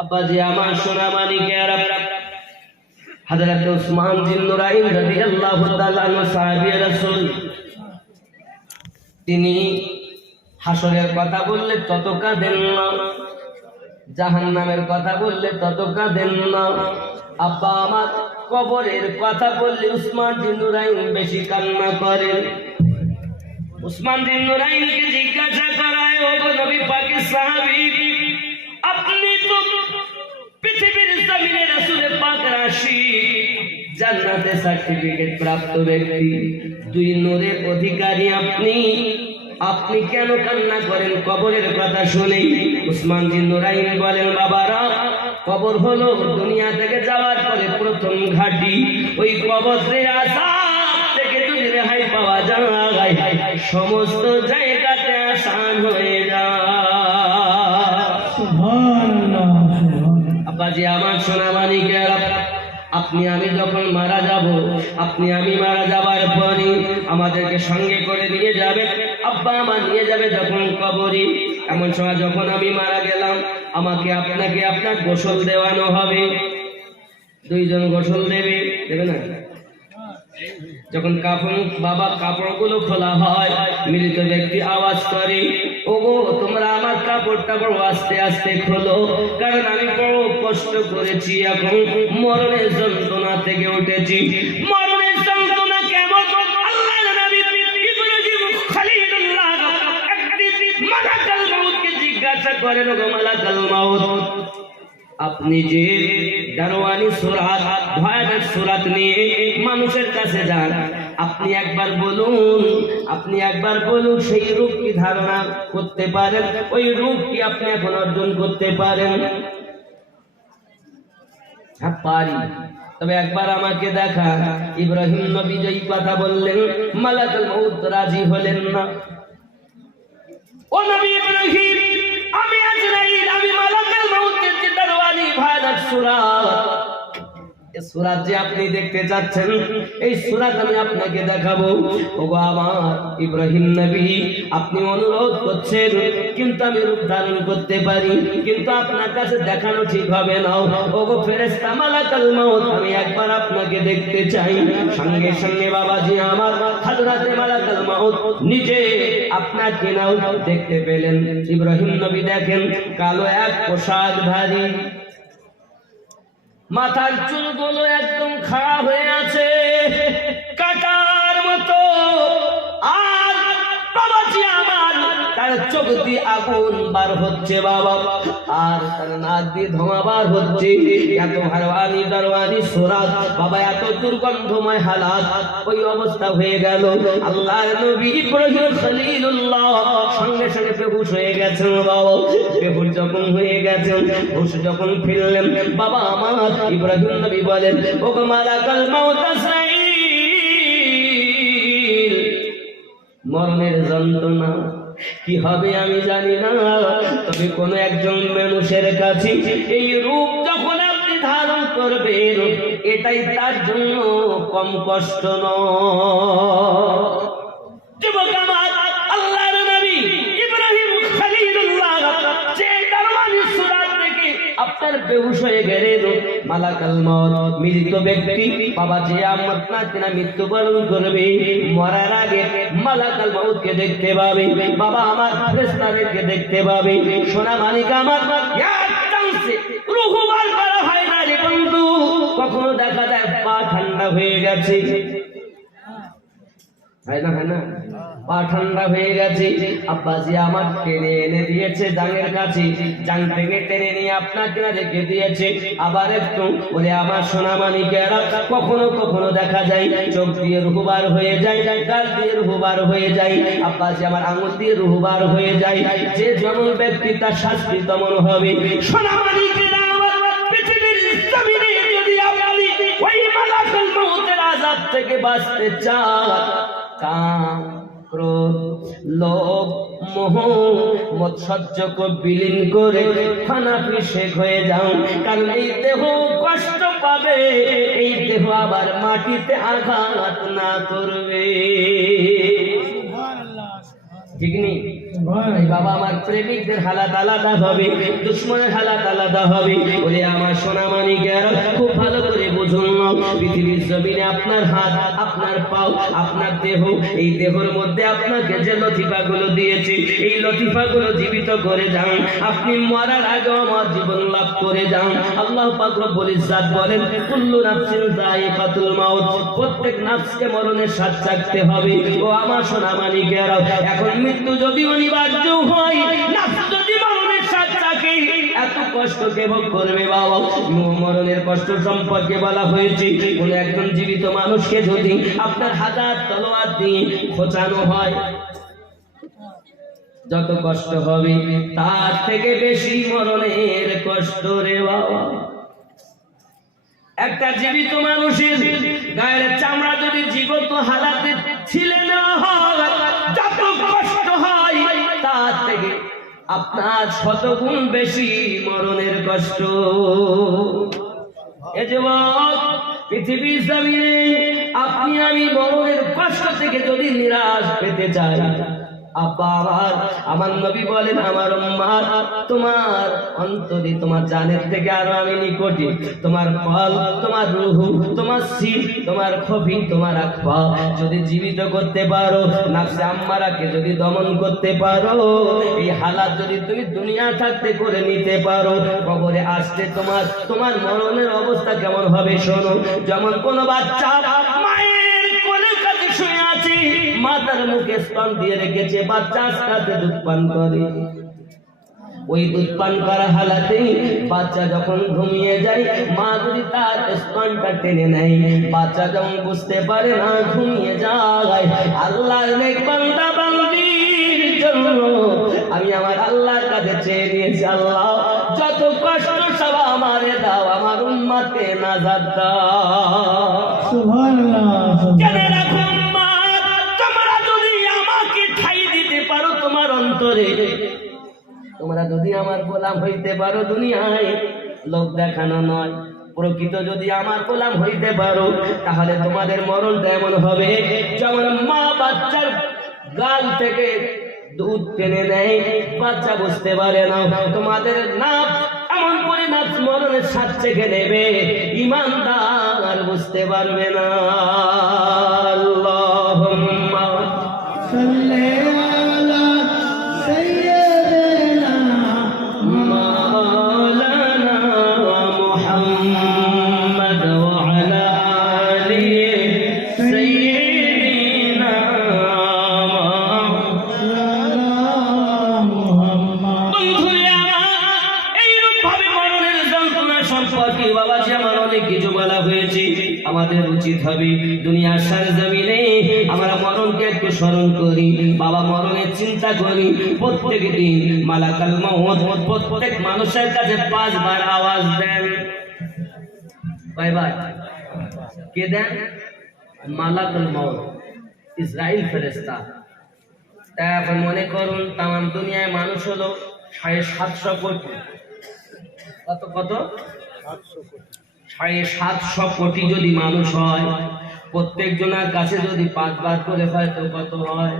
আব্বাজি আমার সোনা মানিকেরা, হযরত উসমান জিন্নুরাইন রাদিয়াল্লাহু তাআলা আনহু সাহাবী রাসূল, তিনি হাসরের কথা বললে তত কাঁদেন না, জাহান্নামের কথা বললে তত কাঁদেন না। আব্বা আমার কবরের কথা বললে উসমান জিন্নুরাইন বেশি কান্না করেন। উসমান জিন্নুরাইনকে জিজ্ঞাসা করায়, ও নবী পাকের সাহাবী, আপনি তো পৃথিবীর জমিনে রাসূল পাকের আশিক, জান্নাতে সার্টিফিকেট প্রাপ্ত ব্যক্তি, দুই নূরের অধিকারী আপনি, আপনি কেন কান্না করেন কবরের কথা শুনে? উসমান জিন্নুরাইন বলেন, বাবারা, কবর হলো দুনিয়া থেকে যাওয়ার পরে প্রথম ঘাঁটি। ওই কবরের আযাব থেকে যদি রেহাই পাওয়া যায়, সমস্ত জায়গাতে আসান হয়ে যায়। সুবহানাল্লাহ। আব্বাজি আমার সোনা মানিকেরা, আপনি আমি যখন মারা যাব, আপনি আমি মারা যাবার পরে আমাদেরকে সঙ্গে করে নিয়ে যাবে, আব্বা আমার নিয়ে যাবে যখন কবরে। এমন সময় যখন আমি মারা গেলাম, আমাকে আপনাকে আপনার গোসল দেওয়ানো হবে। দুইজন গোসল দেবে, দেবে না? যখন কাফন বাবা কাপড়গুলো খোলা হয়, মৃত ব্যক্তি আওয়াজ করে, ওগো তোমরা আমার কাপড় টাপড় আস্তে আস্তে খোলো, কারণ আমি বড় কষ্ট করেছি, এখন মরণের যন্ত্রণা থেকে উঠেছি। মরণের যন্ত্রণা কেমন? আল্লাহর নবী ইব্রাহিম খলিলুল্লাহ একদিন মালাকুল মাউতকে জিজ্ঞাসা করেন, ওগো মালাকুল মাউত, আপনি যে দারওয়ানি সূরাত, ভয়ানক সূরাত নিয়ে মানুষের কাছে যান, আপনি একবার বলুন সেই রূপ কি ধারণা করতে পারেন? ওই রূপ কি আপনি এখন অর্জন করতে পারেন? হ্যাঁ, পারি। তবে একবার আমাকে দেখা। ইব্রাহিম নবী যেই কথা বললেন, মালাকুল মাউত রাজি হলেন না। ও নবী ইব্রাহিম, আমি আজরাইল, আমি মালাকুল মাউতের যে দারওয়ানি ভয়ানক সূরাত, এই সূরাত যে আপনি দেখতে যাচ্ছেন, এই সূরাত আমি আপনাকে দেখাবো। ওগো আমার ইব্রাহিম নবী, আপনি অনুরোধ করছেন, কিন্তু আমি রূপ ধারণ করতে পারি, কিন্তু আপনার কাছে দেখানো ঠিক হবে না। ওগো ফেরেশতা মালাকুল মাউত, আমি একবার আপনাকে দেখতে চাই। সঙ্গে সঙ্গে বাবাজি আমার হযরত মালাকুল মাউত নিজে আপনাকে নাও দেখতে পেলেন। ইব্রাহিম নবী দেখেন কালো এক পোশাকধারী, মাথার চুলগুলো একদম খাড়া হয়ে আছে কাটার মতো, আর বাবাজি আমার তার চোখ দিয়ে আগুন বার হচ্ছে বাবা, আর তার নাক দিয়ে ধোঁয়া বার হচ্ছে। এত দারওয়ানি সূরাত বাবা, এত দুর্গন্ধময় হালাত, ওই অবস্থা হয়ে গেল। আল্লাহর নবী ইব্রাহিম খলিলুল্লাহ সঙ্গে সঙ্গে বেহুশ হয়ে গেছেন বাবা। বেহুশ যখন হয়ে গেছেন, হুশ যখন ফিরলেন, বাবা আমার ইব্রাহিম নবী বলেন, ওগো মালাকুল মাউত আজরাইল, মরণের যন্ত্রণা কি হবে আমি জানি না, তবে কোন একজন মানুষের কাছে এই রূপ যখন আপনি ধারণ করবেন, এটাই তার জন্য কম কষ্ট নয়। আল্লাহর নবী ইব্রাহিম খলিলুল্লাহ যে দারওয়ানি সূরাত থেকে আপনার বেহুশ হয়ে গেলেন, মালাকুল মাউত মৃত ব্যক্তি বাবা যে আপনাকে না মৃত্যুবরণ করবে, মরার আগে মালাকুল মাউতকে দেখতে পাবে বাবা, আমার ফেরেশতাদেরকে দেখতে পাবে। সোনা মানিক আমার, এক চান্সে রূহ বার করা হয় না রে বন্ধু। কখনো দেখা যায় পা ঠান্ডা হয়ে গেছে, হয় না, পা ঠান্ডা হয়ে গেছে, আব্বাজি আমার টেনে এনে দিয়েছে জাঙ্গের কাছে, জাং থেকে টেনে নিয়ে আপনাকে রেখে দিয়েছে। আবার একটু বলে আমার সোনা মানিকেরা, কখনো কখনো দেখা যায় চোখ দিয়ে রূহ বার হয়ে যায়, গাল দিয়ে রূহ বার হয়ে যায়, আব্বাজি আমার আঙুল দিয়ে রূহ বার হয়ে যায়। যে যেমন ব্যক্তি তার শাস্তি তেমন হবে। সোনা মানিকেরা, আমার পৃথিবীর জমিনে যদি আপনি ওই মালাকুল মাউতের আযাব থেকে বাঁচতে চান, কাম ক্রোধ লোভ মোহ মৎসর্যকে বিলীন করে ফানাফি শেখ হয়ে যাও, কারণ এই দেহ কষ্ট পাবে, এই দেহ আবার মাটিতে আঘাত না করবে। ঠিক নেই? এই বাবা আমার প্রেমিকদের হালাত আলাদা হবে, দুশ্মনের হালাত আলাদা হবে। বলে আমার সোনা মানিকের খুব ভালো করে বুঝুন, পৃথিবীর জমিনে আপনার হাত, আপনার পাও, আপনার দেহ, এই দেহের মধ্যে আপনাকে যে লতিফাগুলো দিয়েছে, এই লতিফাগুলো জীবিত করে যান। আপনি মরার আগে আমার জীবন লাভ করে যান। আল্লাহ পাক রব্বুল ইজ্জত বলেন, কুল্লু নাফসিন যায়িকাতুল মাউত, প্রত্যেক নফসকে মরণের স্বাদ চাখতে হবে। ও আমার সোনা মানিকেরা, এখন মৃত্যু যদি অনিবার্য হয়, নফস যদি মরণের স্বাদ চাখে, এত কষ্ট কে ভোগ করবে বাবা? মরণের কষ্ট সম্পর্কে বলা হয়েছে, কোন একজন জীবিত মানুষকে যদি আপনার হাজার তলোয়ার দিয়ে খোঁচানো হয়, যত কষ্ট হবে তার থেকে বেশি মরণের কষ্ট রে বাবা। একটা জীবিত মানুষের গায়ের চামড়া যদি জীবত হালাতে ছিলে নেওয়া হয়, যত কষ্ট হয় তার থেকে আপনার শতগুণ বেশি মরণের কষ্ট। এ যুবক, পৃথিবীর জমিনে আপনি আমি মরণের কষ্ট থেকে যদি নিরাশ পেতে চাই, আব্বা আমার নবী বলেন, আমার উম্মাত তোমার অন্তরে তোমার জানের থেকে আরো আমি নিকটে, তোমার ফল, তোমার রূহ, তোমার সির, তোমার খফি, তোমার আকফা যদি জীবিত করতে পারো, নফসে আম্মারাকে যদি দমন করতে পারো, এই হালাত যদি তুমি দুনিয়া থাকতে করে নিতে পারো, কবরে আসতে তোমার মরণের অবস্থা কেমন হবে শোনো। যেমন কোন বাচ্চা মায়ের কোলে কাছে শুয়ে আছে, মাতার মুখে স্তন দিয়ে রেখেছে, বাচ্চা আস্তে দুধ পান করে। ওই দুধ পান করা হালাতে বাচ্চা যখন ঘুমিয়ে যায়, মা যদি তার স্তনটা টেনে নেয়, বাচ্চা যখন বুঝতে পারে না, ঘুমিয়ে যায়। আল্লাহর নেক বান্দা বান্দির জন্য আমি আমার আল্লাহর কাছে চেয়ে নিয়েছি, আল্লাহ যত কষ্ট সব আমারে দাও, আমার উম্মতকে নাজাত দাও। সুবহানাল্লাহ। জেনে রাখো উম্মত, তোমরা যদি আমাকে ঠাই দিতে পারো তোমার অন্তরে, তোমরা যদি আমার গোলাম হইতে পারো, দুনিয়ায় লোক দেখানো নয়, প্রকৃত যদি আমার গোলাম হইতে পারো, তাহলে তোমাদের মরণটা এমন হবে যেমন মা বাচ্চার গাল থেকে দুধ টেনে নেয়, বাচ্চা বুঝতে পারে না। তোমাদের নাম এমন করে নফস মরণের স্বাদ চেখে নেবে, ঈমানদার বুঝতে পারবে না। আল্লাহুম্মা সাল্লি আলা সাইয়্যিদিনা মাওলানা মুহাম্মদ ওয়া আলা আলি সাইয়্যিদিনা মুহাম্মদ। বন্ধুরা, এইরূপ ভাবে মরণের যন্ত্রণা সম্পর্কে বাবাজি আমার অনেক কিছু বলা হয়েছে। আমাদের উচিত হবে দুনিয়ার সরজমিনে আমরা মরণকে একটু স্মরণ করি, বাবা মরণের চিন্তা করি। প্রত্যেক দিন মালাকাল মউত প্রত্যেক মানুষের কাছে 5 বার আওয়াজ দেন। কয়বার? কে দেন? মালাকাল মউত, ইসরাইল ফেরেশতা। তা এখন মনে করুন তামাম দুনিয়ায় মানুষ হলো 750 কোটি। কত 750 কোটি যদি মানুষ হয়, প্রত্যেক জনের কাছে যদি 5 বার করে হয় তো কত হয়?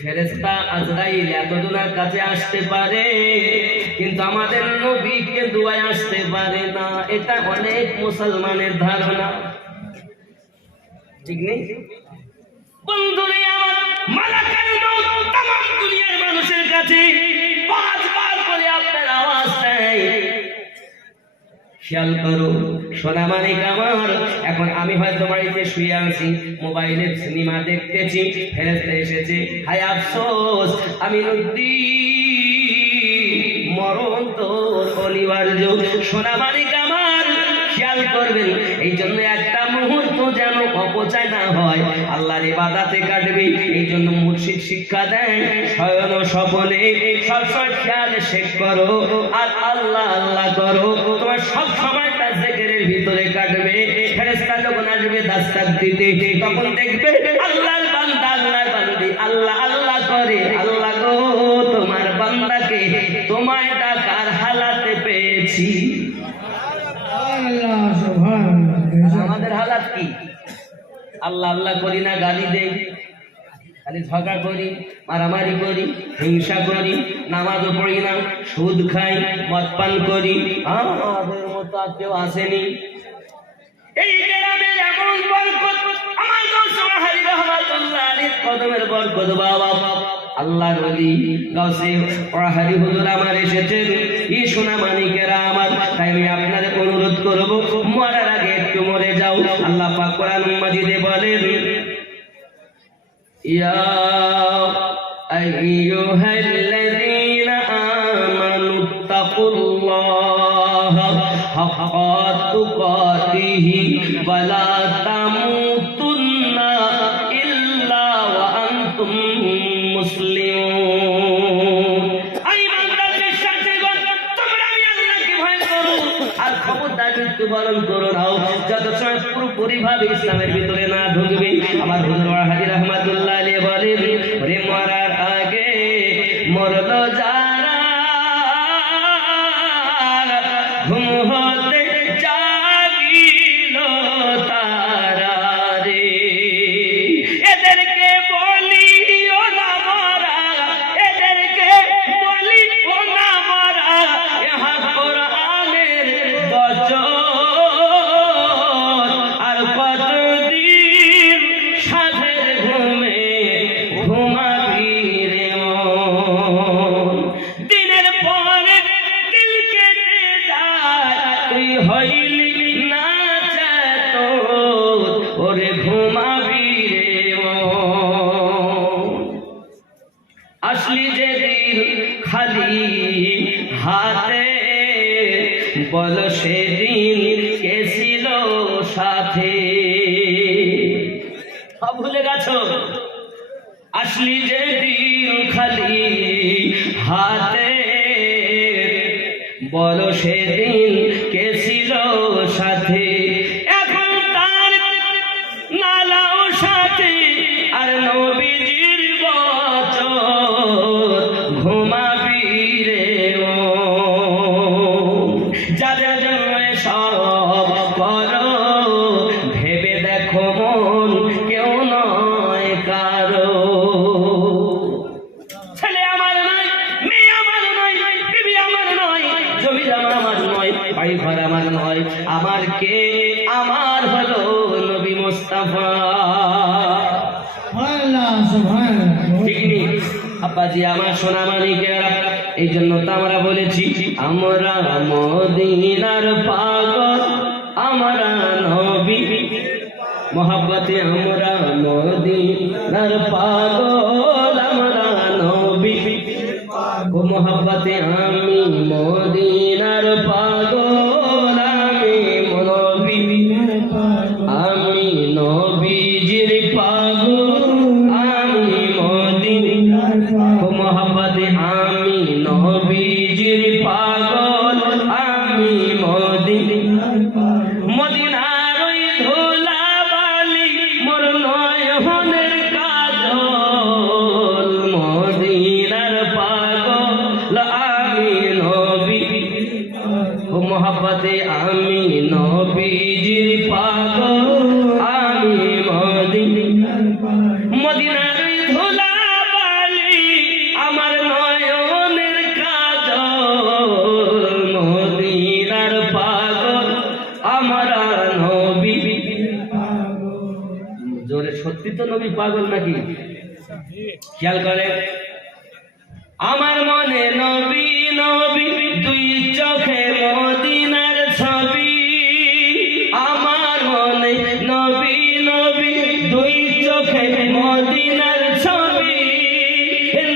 ফেরেশতা আজরাইল এতজনের কাছে আসতে পারে, কিন্তু আমাদের নবীকে দুয়ায় আসতে পারে না। এটা অনেক মুসলমানের ধারণা, ঠিক নেই? বন্ধুরে আমার, মালাকাল মউত তামাম দুনিয়ার মানুষের কাছে 5 বার করে আপনার আওয়াজ দেয়। খেয়াল করো সোনা মানিক আমার, এখন আমি হয়তো বাড়িতে শুয়ে আছি, মোবাইলে সিনেমা দেখতেছি, ফেরেশতা এসেছে, হায় আফসোস আমি নদী, মরণ তো অনিবার্য। সোনা মানিক আমার, খেয়াল করবেন, এই জন্য একটা মুহূর্ত যেন অপচয় না হয়, আল্লাহর ইবাদতে কাটবে। এই জন্য মুর্শিদ শিক্ষা দেয়, শয়ন স্বপনে সবসময় খেয়াল শেখ করো আর আল্লাহ আল্লাহ করো, তোমার সব সময়টা জিকিরের ভিতরে কাটবে। ফেরেশতা যখন আসবে দাস্তাক দিতে, তখন দেখবে আল্লাহর বান্দা আল্লাহর বান্দি আল্লাহ আল্লাহ করে, আল্লাহ গো তোমার বান্দাকে তোমায় ডাকার হালাতে পেয়েছি। আমাদের হালাত কি? আল্লাহ আল্লাহ করি না, গালি দেই, খালি ঝগড়া করি, মারামারি করি, হিংসা করি, নামাজও পড়ি না, সুদ খাই, মদ পান করি। আমাদের মতো আর কেউ আসেনি। এই গ্রামের এমন বরকত, আমার গাউসে হারি রহমাতুল্লাহ আলাইহির কদমের বরকত বাবা। আল্লাহর ওলি গাউসে হারি হুজুর আমার এসেছেন, এই সোনা মানিকেরা আমার। তাই আমি আপনাদের অনুরোধ করব, মরার আগে একটু মরে যাও। আল্লাহ পাক কোরআন মাজিদে বলেন, ইয়া আইয়ুহাল্লাযীনা আমানুত্তাকুল্লাহা হাক্কা তুকাতিহি ওয়া লা তামুতুন্না ইল্লা ওয়া আনতুম মুসলিমুন। আই বান্দাদের সাথে তোমরা আমি আল্লাহকে ভয় করো আর খবরদার মৃত্যুবরণ করো না যত সময় পুরোপুরি ভাবে ইসলামের ভিতরে না ঢুকবে। আমার হুজুর হাজী রহমাতুল্লাহ আলাইহি বলেন, ওরে মরার আগে মরলো যারা, ঘুম হতে জাগিল তারা রে, এদেরকে বলিও না মরা, এদেরকে বলিও না মরা, ইহা কোরআনের বচন। আর কতদিন সাধের ঘুমে ঘুমাবি রে মন, দিনের পরে দিল কেটে যায়, তুই হইলি না চেতন, ওরে ঘুমাবি রে মন। আসলি যেদিন খালি হাতে, বল সেদিন কে ছিল সাথে। সব ভুলে গেছো? আসলি যেদিন খালি হাতে, বল সেদিন কে ছিল সাথে। এখন তার নালাও সাথে আর নবীজির বচন, ঘুমাবি রে মন। যাদের জন্য সব করো, ভেবে দেখো মন কেউ নয় কারো। ছেলে আমার নয়, মেয়ে আমার নয়, বিবি আমার নয়, জমি জমা আমার নয়, বাড়ি ঘর আমার নয়, আমার কে? আমার হলো নবী মুস্তাফা। ঠিক নি আব্বাজি আমার সোনা মানিকেরা? এই জন্য তো আমরা বলেছি, আমরা মদিনার পাগল, আমরা নবী মোহাব্বতে, আমরা মদিনার পাগল, আমরা নবী ও মোহাব্বতে, আমি মদিনার পাগল, আমি নবী, আমি নবীজির পাগল, আমি মদিনার ও মোহাব্বতে, আমি নবীজির পাগল, আমি মদিনার মদিনার ওই ধুলা বালি মোর নয়নের কাজল, মদিনার পাগল, আমি নবী ও মোহাব্বতে, আমি নবীজির পাগল, আমি মদিনার ওই ধুলা বালি আমার নয়নের কাজল, মদিনার পাগল, আমরা নবী। জোরে সত্যি তো নবী পাগল নাকি? খেয়াল করে, আমার মনে নবী নবী দুই চোখে মদিনার ছবি, আমার মনে নবী নবী দুই চোখে মদিনার ছবি।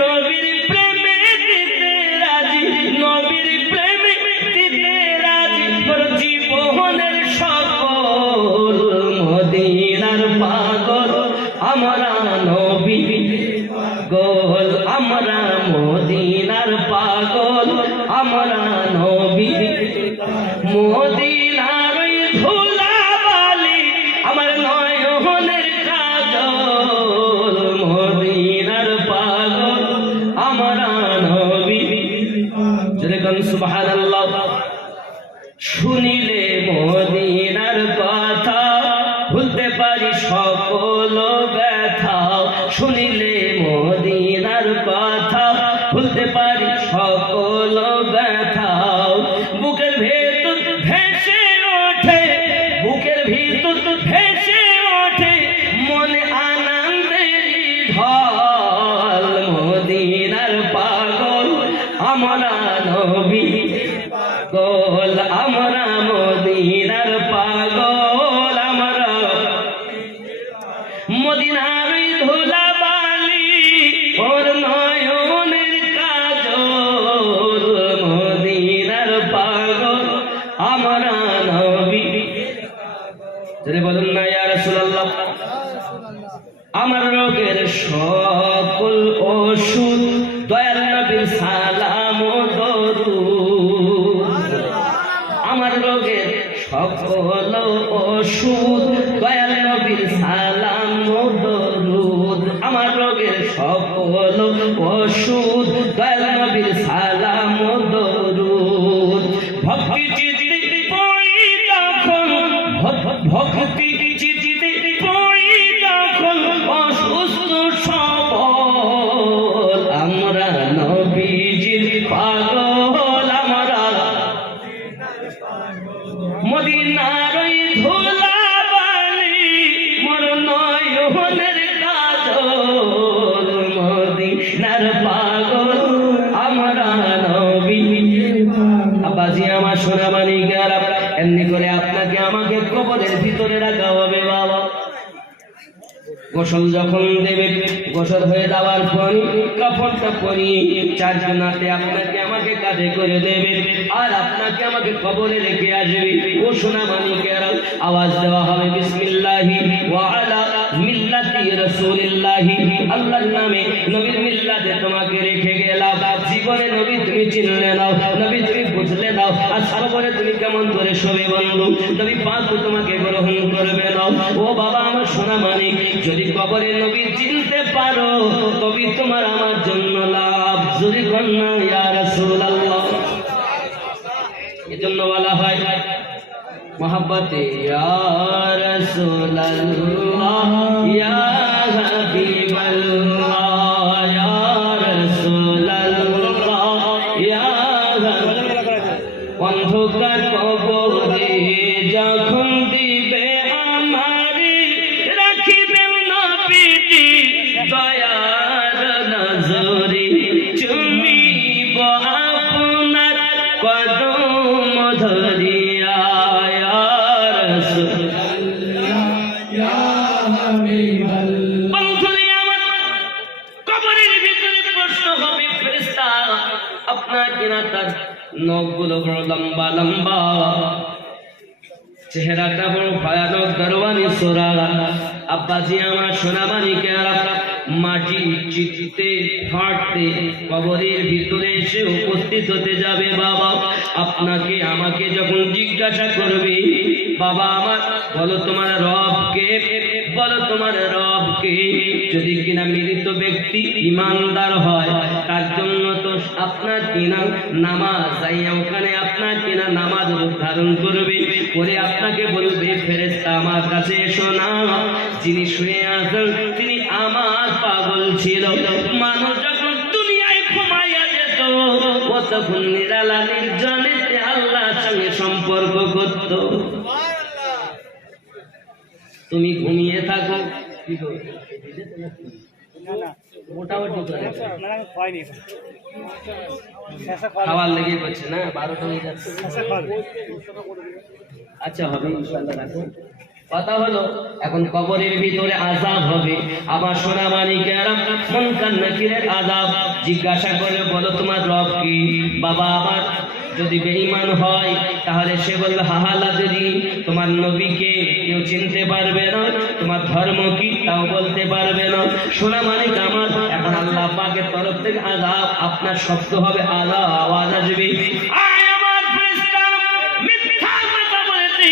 নবীর প্রেমে দিতে রাজি, নবীর প্রেমে দিতে রাজি, মোর জীবনের সকল মদিনার পাগল, আমরা নবী গোল, আমরা মদিনার পাগল, আমরা নবী। মদিনার ওই ধুলা বালি আমার নয়নের কাজল, মদিনার পাগল, আমরা নবী। যেরকম সুবহানাল্লাহ। শুনিলে মদিনার কথা ভুলতে পারি সকল পারি সকল ব্যথা। বুকের ভেতর ভেসে ওঠে, বুকের ভিতর ভেসে ওঠে মনে আনন্দের ঢল। মদিনার পাগল আমরা নবী পাগল, আমরা মদিনার পাগল, আমরা মদিনার ধুলাবালি ওর নয়নের কাজল। মদিনার পাগল আমরা নবী। যদি বলুন না ইয়া রাসূলুল্লাহ। আমার রোগের সকল ওষুধ দয়াল নবীর সালাম ও দরুদ। আমার রোগের সকল ওষুধ দয়াল নবীর সালাম ও দরুদ। আমার রোগের সকল ওষুধ দয়াল নবীর সালাম ও দরুদ। ভক্তি চিত্তে পড়ি তখন, ভক্তি চিত্তে পড়ি তখন অসুস্থ সবল। আমরা নবীজির পাগল, আমরা মদিনার ধুলাবালি মোর নয়নের কাজল। মদিনার পাগল আমরা নবী। আব্বাজি আমার সোনা মানিকেরা, এমনি করে আপনাকে আমাকে কবরের ভিতরে রাখা হবে বাবা। গোসল যখন দেবে, গোসল হয়ে যাওয়ার পর কাফনটা পরিয়ে চারজনাতে আপনাকে আমাকে কাঁধে করে দেবে, আর আপনাকে আমাকে কবরে রেখে আসবে। ও সোনা মানিকেরা, আওয়াজ দেওয়া হবে বিসমিল্লাহি ওয়া আলা মিল্লাতি রাসূলিল্লাহি। আল্লাহর নামে নবীর মিল্লাতে তোমাকে রেখে গেলাম। জীবনে নবী তুমি চিনলে নাও, নবী তুমি বুঝলে নাও, আর কবরে তুমি কেমন করে শোবে বন্ধু, নবী পাক তোমাকে গ্রহণ করবে নাও। ও বাবা আমার সোনা মানিক, যদি কবরে নবী চিনতে পারো তবে তোমার আমার জন্য লাভ। যদি কন্যা ইয়া রাসূলুল্লাহ। এজন্য বলা হয় মহব্বতে ইয়া রাসূলুল্লাহ, ইয়া হাবিবাল্লাহ, ইয়া রাসূলুল্লাহ, ইয়া অন্ধকার কবরে যখন দিবে আমারে, রাখিবেন নবীজি দয়ার নজরে। চুমিব আপনার কদম ধরিয়া, ইয়া রাসূলুল্লাহ, ইয়া হাবিবাল্লাহ। বন্ধুরে আমার, কবরের ভিতরে প্রশ্ন হবে ফেরেশতা আপনার কিনা তার নখগুলো বড় লম্বা লম্বা, চেহারাটা বড় ভয়ানক দরওয়ানি সোরা। আব্বাজি আমার সোনা মানিকেরা, মাটি চিচিতে ফাটতে কবরের ভিতরে এসে উপস্থিত হতে যাবে বাবা। আপনাকে আমাকে যখন জিজ্ঞাসা করবে, বাবা আমার বলো তোমার রব কে, বলো তোমার রব কে। যদি কিনা মৃত ব্যক্তি ইমানদার হয় তার জন্য তো আপনার কিনা নামাজ, যাইয়া ওখানে আপনার কিনা নামাজ ধারণ করবে, করে আপনাকে বলবে ফেরেশতা আমার কাছে এসো না। যিনি শুয়ে আছেন তিনি আমার পাগল ছিল। মানুষ যখন দুনিয়ায় ঘুমাইয়া যেত ও তখন নিরালা নির্জনেতে আল্লাহর সঙ্গে সম্পর্ক করত। তুমি ঘুমিয়ে থাকো, কি করবে মোটামুটি খাবার লেগে করছে না, 12টা হয়ে যাচ্ছে। আচ্ছা হবে ইনশাআল্লাহ, রাখো। কথা হলো এখন কবরের ভিতরে আযাব হবে। আমার সোনা মানিকেরা, মুনকার নাকিরের আযাব। জিজ্ঞাসা করে বলো তোমার রব কি। বাবা আমার যদি বেঈমান হয় তাহলে সে বলবে হাহালাদেরি, তোমার নবীকে কেউ চিনতে পারবে না, তোমার ধর্ম কি তাও বলতে পারবে না। সোনা মানিক আমার, এখন আল্লাহ পাকের তরফ থেকে আযাব, আপনার শব্দ হবে আল্লাহ, আওয়াজ আসবে, আয় আমার ফেরেশতা মিথ্যা কথা বলেছি,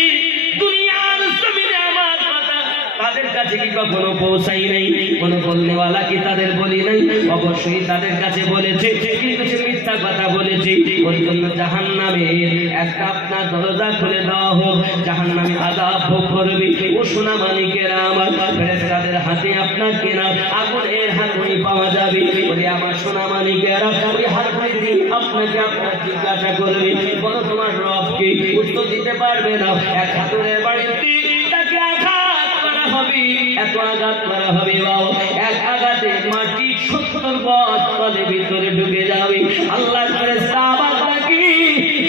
দুনিয়ার জমিনে আমার কথা তাদের কাছে কি কখনো পৌঁছাই নাই, কোন বলনেওয়ালা কি তাদের বলি নাই? অবশ্যই তাদের কাছে বলেছে, কিন্তু সে মিথ্যা কথা বলেছে। বলেছি, ওর জন্য জাহান্নামের একটা আপনার দরজা খুলে দেওয়া হোক, জাহান্নামে আযাব ভোগ করবে। ও সোনা মানিকেরা আমার, ফেরেশতাদের হাতে আপনার কেনা আগুনের হাতুড়ি পাওয়া যাবে। বলে আমার সোনা মানিকেরা, ওই হাতুড়ি দিয়ে আপনাকে আপনার জিজ্ঞাসা করবে, বলো তোমার রবকে? উত্তর দিতে পারবে না। এক হাতুড়ের বাড়িতে তাকে আঘাত করা হবে, এত আঘাত করা হবে বাবা, এক আঘাতে মাটি 70 গজ তলে ভিতরে ঢুকে যাবে। আল্লাহ ফেরেশতা আবার তাকে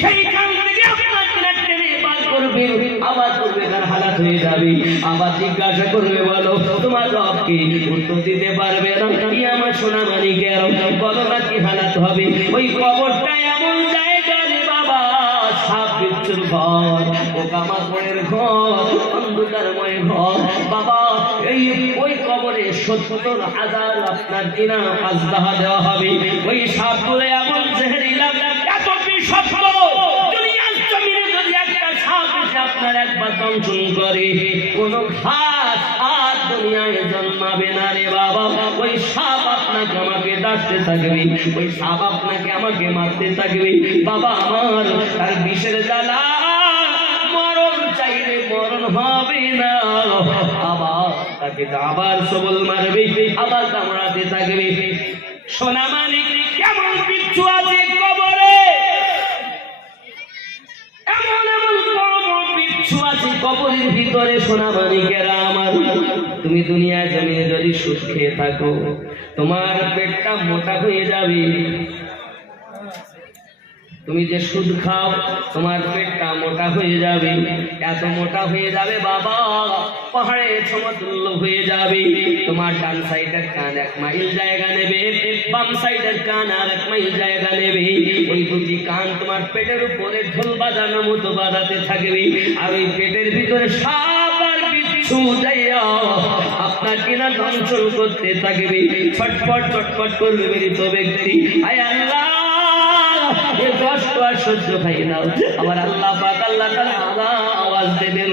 সেইখান থেকে আপনাকে টেনে বার করবে, আবার করবে তার হালাত হয়ে যাবে। আবার জিজ্ঞাসা করবে, বলো তোমার রবকে? উত্তর দিতে পারবে না। কি আমার সোনা মানিকের, বলো না কি হালাত হবে? ওই কবরটা এমন জায়গা রে বাবা, সাপ বিচ্ছুর ঘর, পোকামাকড়ের ঘর, অন্ধকারময় ঘর বাবা। এই ওই কবরে 70,000 আপনার দিনা আজদাহা দেওয়া হবে। ওই সাপগুলো এমন জেহেরিলা, এত বিষাক্ত, দুনিয়ার জমিনে যদি একটা সাপ এসে আপনার একবার দংশন করে, কোন ঘাস আর দুনিয়ায় জন্মাবে না রে বাবা। ওই সাপ আপনাকে আমাকে ডাকতে থাকবে, ওই সাপ আপনাকে আমাকে মারতে থাকবে বাবা আমার। তার বিষের জ্বালা, মরণ চাইলে মরণ হবে না, আবার তাকে আবার সবল মারবে, আবার কামড়াতে থাকবে। সোনা মানিক, এমন বিচ্ছু আছে কবরে, এমন এমন বিচ্ছু আছে কবরের ভিতরে। সোনা মানিকেরা আমার, তুমি দুনিয়ায় জমিনে যদি সুদ খেয়ে থাকো, তোমার পেটটা মোটা হয়ে যাবে। তুমি যে সুদ খাও, তোমার পেটটা মোটা হয়ে যাবে, এত মোটা হয়ে যাবে বাবা, পাহাড়ের সমতুল্য হয়ে যাবে। তোমার ডান সাইডের কান 1 মাইল জায়গা নেবে, বাম সাইডের কান আর 1 মাইল জায়গা নেবে। ওই দুটি কান তোমার পেটের উপরে ঢোল বাজানোর মতো বাজাতে থাকবে, আর ওই পেটের ভিতরে সাপ আর বিচ্ছু যাইয়া আপনার কিনা দংশন করতে থাকবে। ছটফট ছটফট করবে মৃত ব্যক্তি। আয় আল্লাহ, এ কষ্ট আর সহ্য হয় না। আমার আল্লাহ পাক আল্লাহ তাআলা আওয়াজ দেবেন,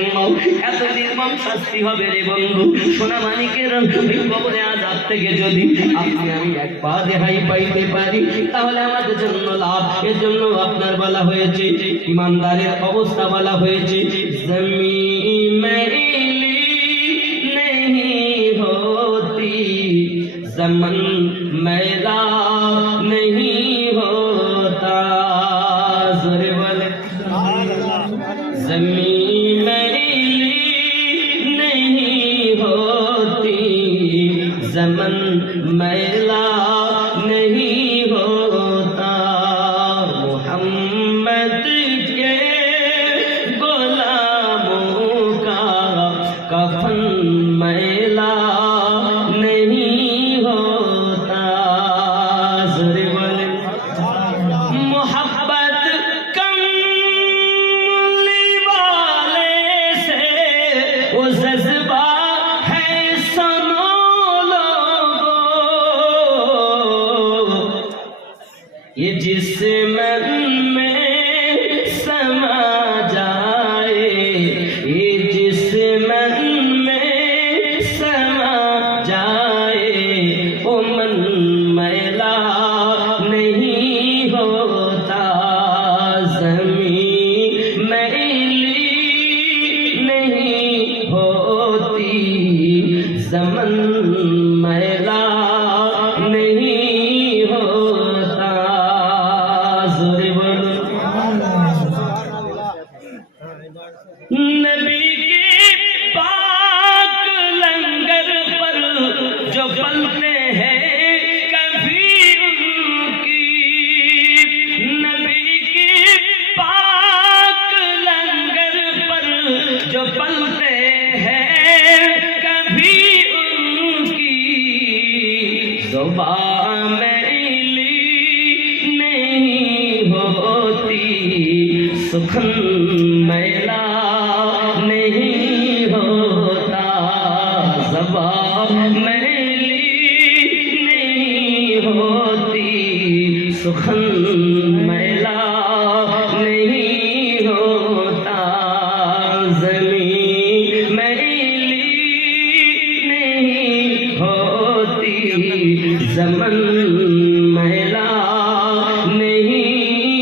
এত নির্মম শাস্তি হবে রে বন্ধু। সোনা মানিকের ওই কবরে আযাব থেকে যদি আপনি আমি এক পা রেহাই পাইতে পারি, তাহলে আমাদের জন্য লাভ। এর জন্য আপনার বলা হয়েছে, ইমানদারের অবস্থা বলা হয়েছে, জমিন মেইলি नहीं होती, ज़मन मैला नहीं होता, ज़ोरे बोले ज़मीन मैली नहीं होती, ज़मन मैला नहीं होता, मोहम्मद के गुलामों का कफन मैला नहीं होता, ज़ोरे बोले मोहब्बत कमली वाले से वो जज्बा है सुनो लोगों, ये जिस मन में समा जाए, ये जिस मन मैला नहीं होता, ज़मीन मैली नहीं होती, ज़मन मैला नहीं होता, ज़ोरे बोलो नबी के पाक लंगर पर जो पलते हैं, जो पलते हैं कभी उनकी ज़ुबान मैली नहीं होती, सुखन मैला नहीं होता, ज़ुबान मैली नहीं होती, सुखन मैला नहीं होता, ज़मीन मैली नहीं होती, ज़मन मैला नहीं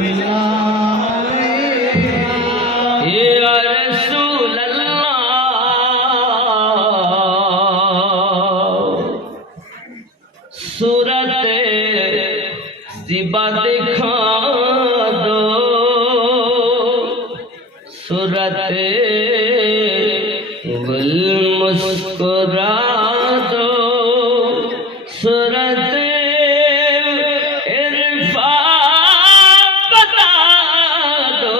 या रसूल अल्लाह सूरत ज़िबा दिखा दो सूरत गुल मुस्कुरा दो सूरत इरफा बता दो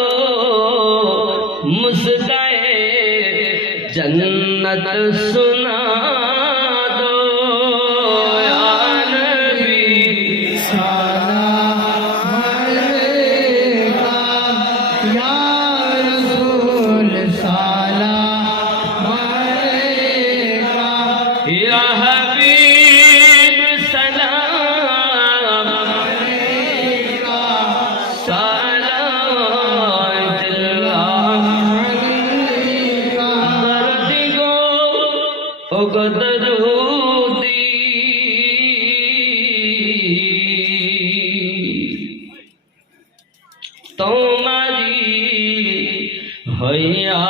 मुस्काए जन्नत सुना दो या नबी सलाम अलैका या रसूल सलाम अलैका या हबीब सलाम अलैका सलाम अलैका दर्दी गो ओ दरूदी तुम्हारी हैया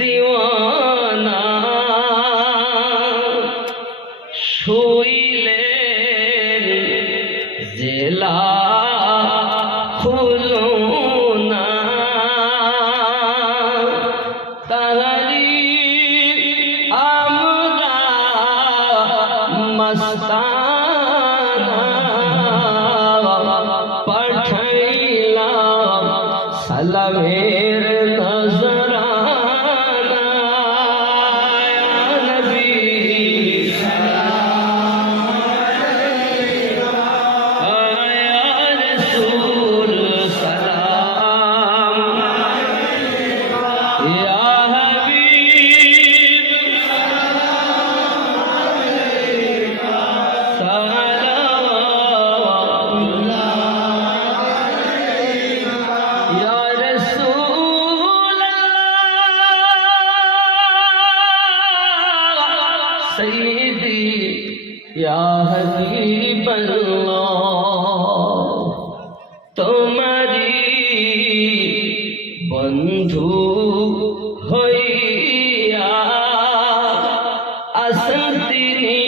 दीवाना শুইলে জেলা খুলো না তাহারি আমরা মস্তানা পাঠাইলাম সালামের নজরানা ইয়া নবী सैयदी या हबीब अल्लाह तुम्हारी बंधु হইয়া আসন তিনি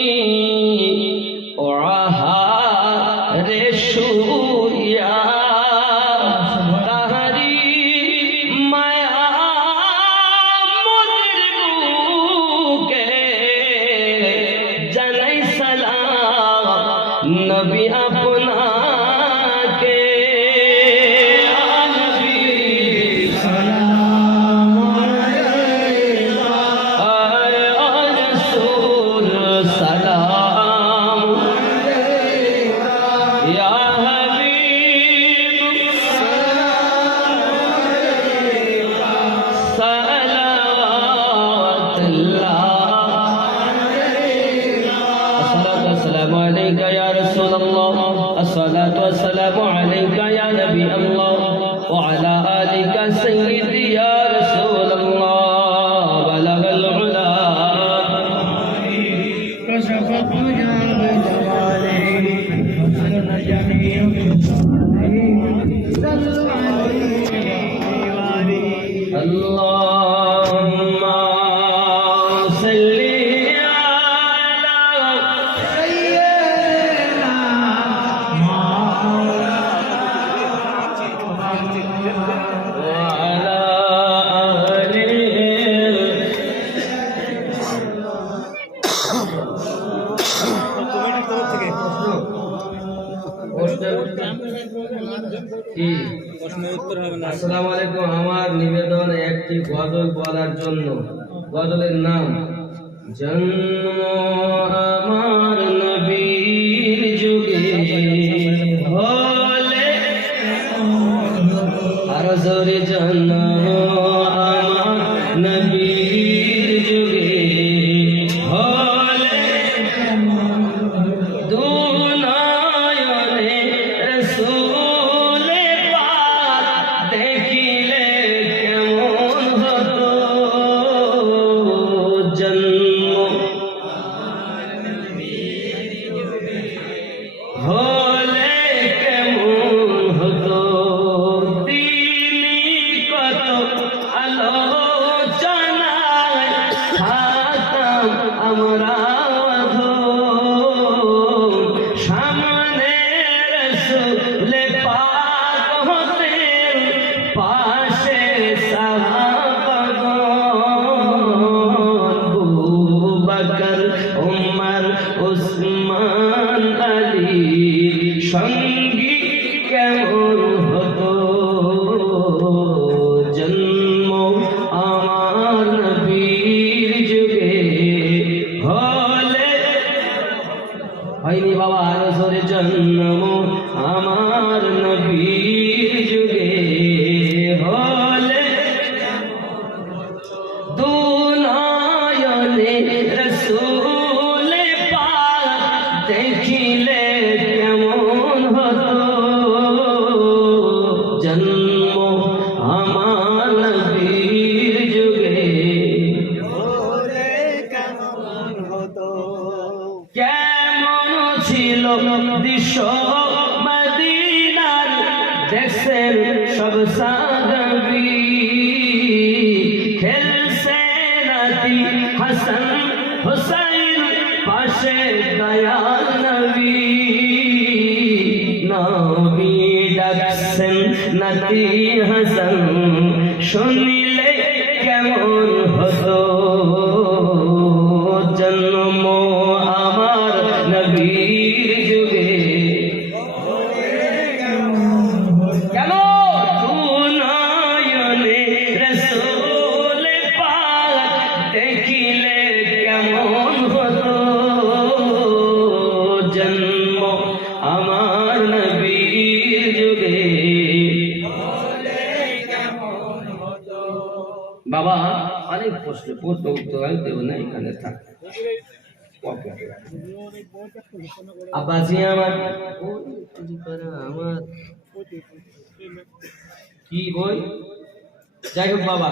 ওয়াহারে শুইয়া তাহারি মায়া মোদের বুকে জানাই সালাম নবী আপনাকে ইয়া নবী सलाम अलैका या रसूल सलाम या हबीब सलावतुल्लाह अस्सलातु वस्सलामु अलैका या नबी अल्लाह व अला आलिका सय्यदी या रसूल अल्लाह बलगल उला कशफत मुजाब जवाले हसन जमील सल्लु अलैहि अल्लाहुम्मा सल्ली अला सय्यदना मौलाना وعلى آله আসসালামু আলাইকুম। আমার নিবেদন একটি গজল বলার জন্য। গজলের নাম জন্ম আমার নবীর যুগে হলে আর জোরে জন্ম আমার নবীর যুগে হলে দুনয়নে রসূলে পাক দেখিলে কেমন হতো জন্ম হলে কেমন হতো প্রেমের সব সাগবি খেলছে রাতি হাসান হুসাইন পাশে দয়াল নবী নবী ডাকছেন নাতি হাসান শুনিলে কেমন হতো জন্ম আমার নবীর যুগে কেন নয়নে রসূল পাক দেখিলে কেমন হতো জন্ম আমার নবীর যুগে বাবা অনেক প্রশ্ন উত্তর আমি দেব না এখানে থাক আব্বাজি আমার কি বই যাই হোক বাবা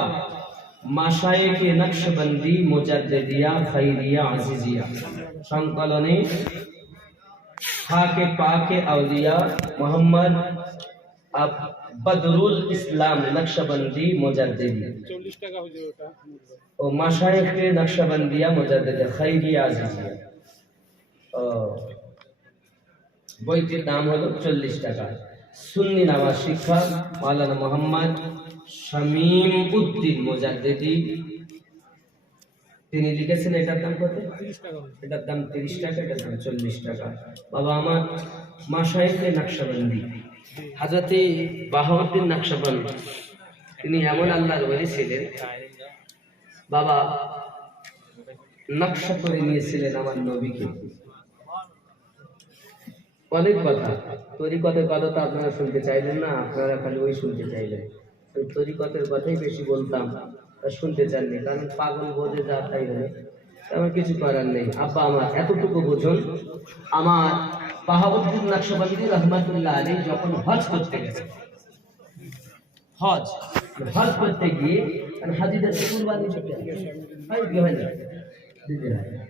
মাশায়েখে নকশবন্দি মুজাদ্দিদিয়া খাইরিয়া আজিজিয়া সংকলনে খাকে পাকে আউলিয়া মোহাম্মদ বদরুল ইসলাম নকশবন্দি মুজাদ্দিদি 40 টাকা হয়ে ওটা ও মাশায়েখে নকশবন্দিয়া মুজাদ্দিদিয়া খাইরিয়া আজিজিয়া বইটির দাম হলো 40 টাকা সুন্নি নামাজ শিক্ষা মাওলানা মোহাম্মদ শামীম উদ্দিন মুজাদ্দিদি তিনি লিখেছেন এটার দাম কত 30 টাকা এটার দাম 30 টাকা এটার দাম 40 টাকা বাবা আমার মাশায়েখে নকশবন্দি হযরত বাহাউদ্দিন নকশবন্দি তিনি এমন আল্লাহর ওলি ছিলেন বাবা নকশা করে নিয়েছিলেন আমার নবীকে অনেক কথা তরিকতের কথা তো আপনারা শুনতে চাইলেন না আপনারা খালি ওই শুনতে চাইলেন ওই তরিকতের কথাই বেশি বলতাম আর শুনতে চাননি কারণ পাগল বোঝে যা তাই হলে আমার কিছু করার নেই আব্বা আমার এতটুকু বুঝুন আমার বাহাউদ্দিন নকশবন্দি রহমাতুল্লাহ আলাইহি যখন হজ করতে গেছে হজ করতে গিয়ে হাজিদের কুরবানি দিতে হয়